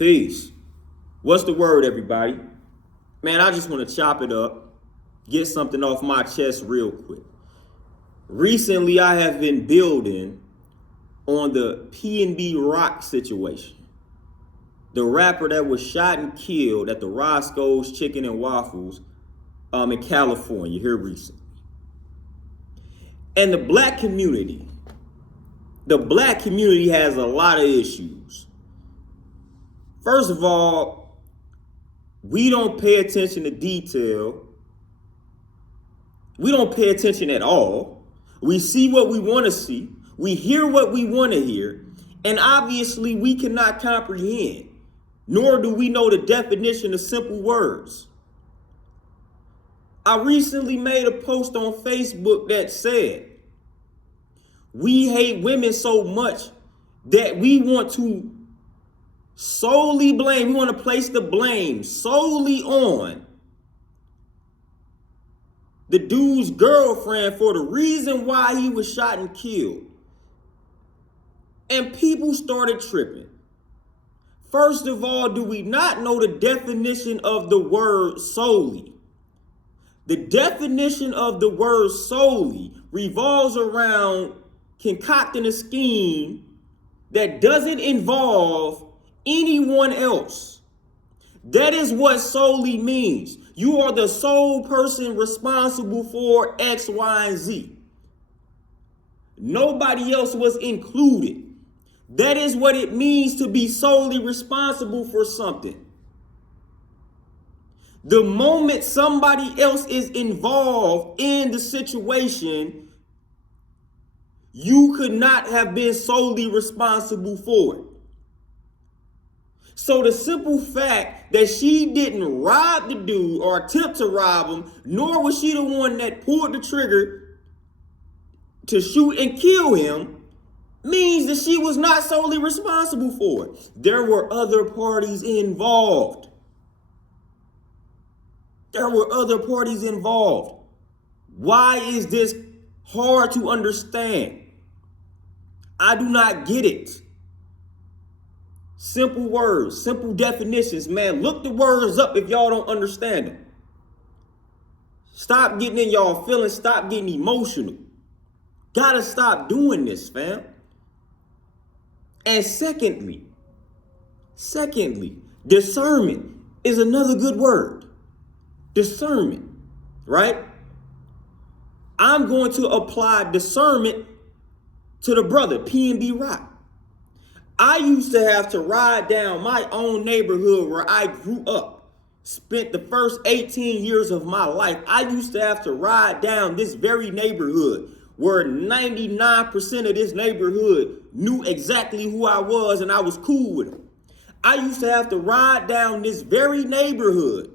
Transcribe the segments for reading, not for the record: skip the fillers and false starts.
Peace. What's the word, everybody? Man, I just want to chop it up, get something off my chest real quick. Recently, I have been building on the PNB Rock situation. The rapper that was shot and killed at the Roscoe's Chicken and Waffles in California here recently. And the black community has a lot of issues. First of all, we don't pay attention to detail. We don't pay attention at all. We see what we want to see. We hear what we want to hear. And obviously we cannot comprehend, nor do we know the definition of simple words. I recently made a post on Facebook that said, we hate women so much that we want to solely blame, we want to place the blame solely on the dude's girlfriend for the reason why he was shot and killed. And people started tripping. First of all, do we not know the definition of the word solely? The definition of the word solely revolves around concocting a scheme that doesn't involve anyone else. That is what solely means. You are the sole person responsible for X, Y, and Z. Nobody else was included. That is what it means to be solely responsible for something. The moment somebody else is involved in the situation, you could not have been solely responsible for it. So the simple fact that she didn't rob the dude or attempt to rob him, nor was she the one that pulled the trigger to shoot and kill him, means that she was not solely responsible for it. There were other parties involved. Why is this hard to understand? I do not get it. Simple words, simple definitions, man. Look the words up if y'all don't understand them. Stop getting in y'all feelings. Stop getting emotional. Gotta stop doing this, fam. And secondly, discernment is another good word. Discernment, right? I'm going to apply discernment to the brother, PNB Rock. I used to have to ride down my own neighborhood where I grew up, spent the first 18 years of my life. I used to have to ride down this very neighborhood where 99% of this neighborhood knew exactly who I was and I was cool with them. I used to have to ride down this very neighborhood.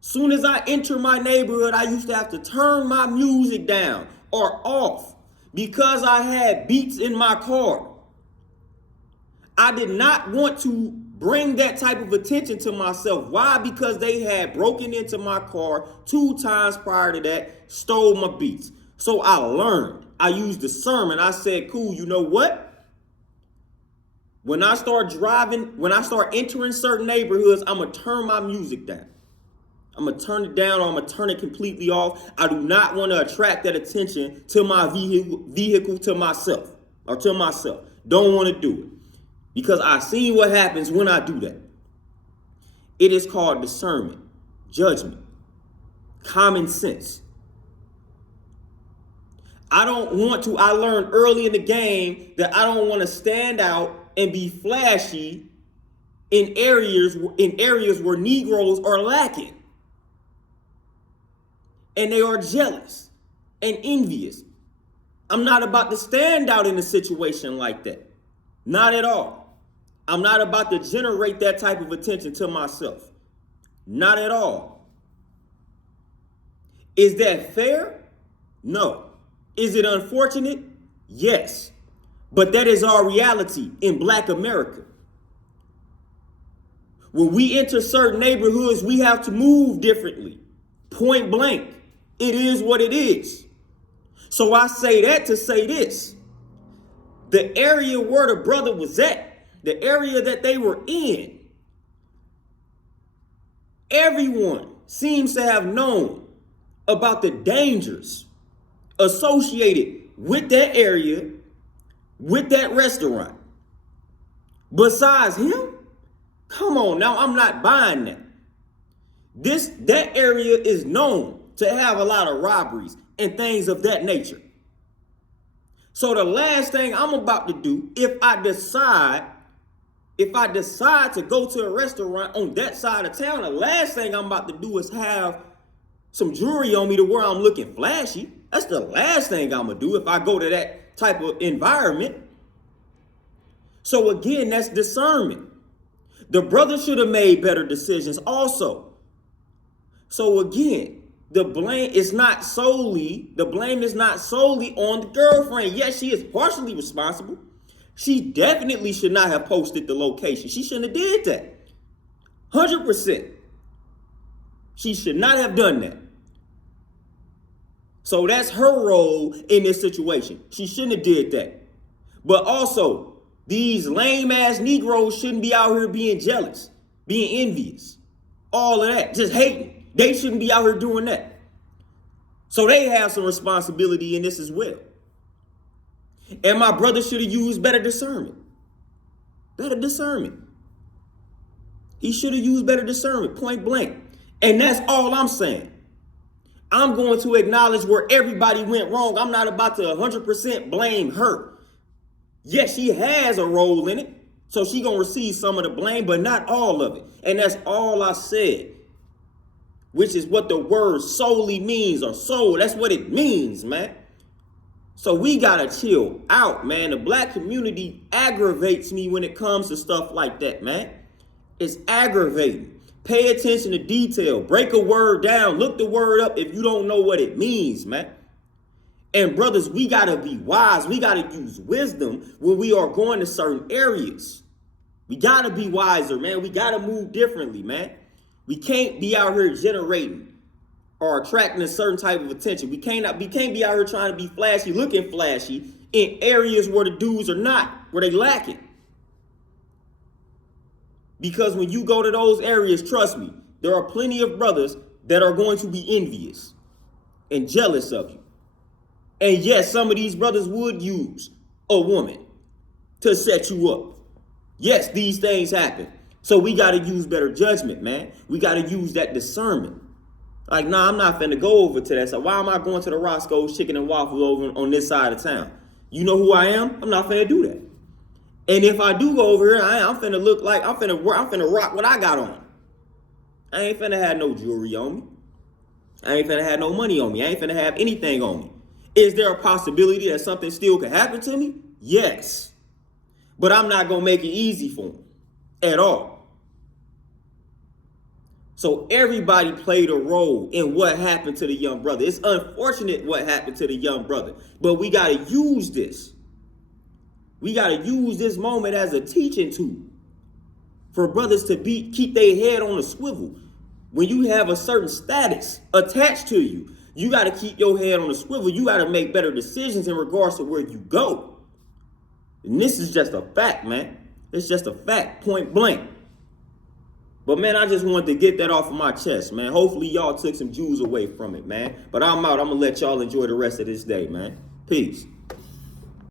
Soon as I enter my neighborhood, I used to have to turn my music down or off because I had beats in my car. I did not want to bring that type of attention to myself. Why? Because they had broken into my car 2 times prior to that, stole my beats. So I learned. I used discernment. I said, cool, you know what? When I start entering certain neighborhoods, I'm going to turn my music down. I'm going to turn it down or I'm going to turn it completely off. I do not want to attract that attention to my vehicle to myself. Don't want to do it. Because I've seen what happens when I do that. It is called discernment, judgment, common sense. I learned early in the game that I don't want to stand out and be flashy in areas where Negroes are lacking. And they are jealous and envious. I'm not about to stand out in a situation like that. Not at all. I'm not about to generate that type of attention to myself. Not at all. Is that fair? No. Is it unfortunate? Yes. But that is our reality in Black America. When we enter certain neighborhoods, we have to move differently. Point blank. It is what it is. So I say that to say this. The area where the brother was at, the area that they were in, Everyone seems to have known about the dangers associated with that area, with that restaurant. Besides him, come on now, I'm not buying that. That area is known to have a lot of robberies and things of that nature. So the last thing I'm about to do, if I decide to go to a restaurant on that side of town, the last thing I'm about to do is have some jewelry on me to where I'm looking flashy. That's the last thing I'm gonna do if I go to that type of environment. So again, that's discernment. The brother should have made better decisions also. So again, the blame is not solely on the girlfriend. Yes, she is partially responsible. She definitely should not have posted the location. She shouldn't have did that. 100%. She should not have done that. So that's her role in this situation. She shouldn't have did that. But also, these lame ass Negroes shouldn't be out here being jealous, being envious, all of that, just hating. They shouldn't be out here doing that. So they have some responsibility in this as well. And my brother should have used better discernment. Better discernment. He should have used better discernment, point blank. And that's all I'm saying. I'm going to acknowledge where everybody went wrong. I'm not about to 100% blame her. Yes, she has a role in it. So she going to receive some of the blame, but not all of it. And that's all I said. Which is what the word solely means, or soul. That's what it means, man. So we gotta chill out, man. The black community aggravates me when it comes to stuff like that, man. It's aggravating. Pay attention to detail. Break a word down. Look the word up if you don't know what it means, man. And brothers, we gotta be wise. We gotta use wisdom when we are going to certain areas. We gotta be wiser, man. We gotta move differently, man. We can't be out here generating or attracting a certain type of attention. We can't be out here trying to be flashy, looking flashy in areas where the dudes are not, where they lacking. Because when you go to those areas, trust me, there are plenty of brothers that are going to be envious and jealous of you. And yes, some of these brothers would use a woman to set you up. Yes, these things happen. So we got to use better judgment, man. We got to use that discernment. Like, nah, I'm not finna go over to that. So why am I going to the Roscoe's Chicken and Waffles over on this side of town? You know who I am? I'm not finna do that. And if I do go over here, I'm finna look like I'm finna rock what I got on. I ain't finna have no jewelry on me. I ain't finna have no money on me. I ain't finna have anything on me. Is there a possibility that something still could happen to me? Yes. But I'm not gonna make it easy for them at all. So everybody played a role in what happened to the young brother. It's unfortunate what happened to the young brother, but we got to use this. We got to use this moment as a teaching tool for brothers to keep their head on a swivel. When you have a certain status attached to you, you got to keep your head on a swivel. You got to make better decisions in regards to where you go. And this is just a fact, man. It's just a fact, point blank. But man, I just wanted to get that off of my chest, man. Hopefully y'all took some jewels away from it, man. But I'm out. I'm going to let y'all enjoy the rest of this day, man. Peace.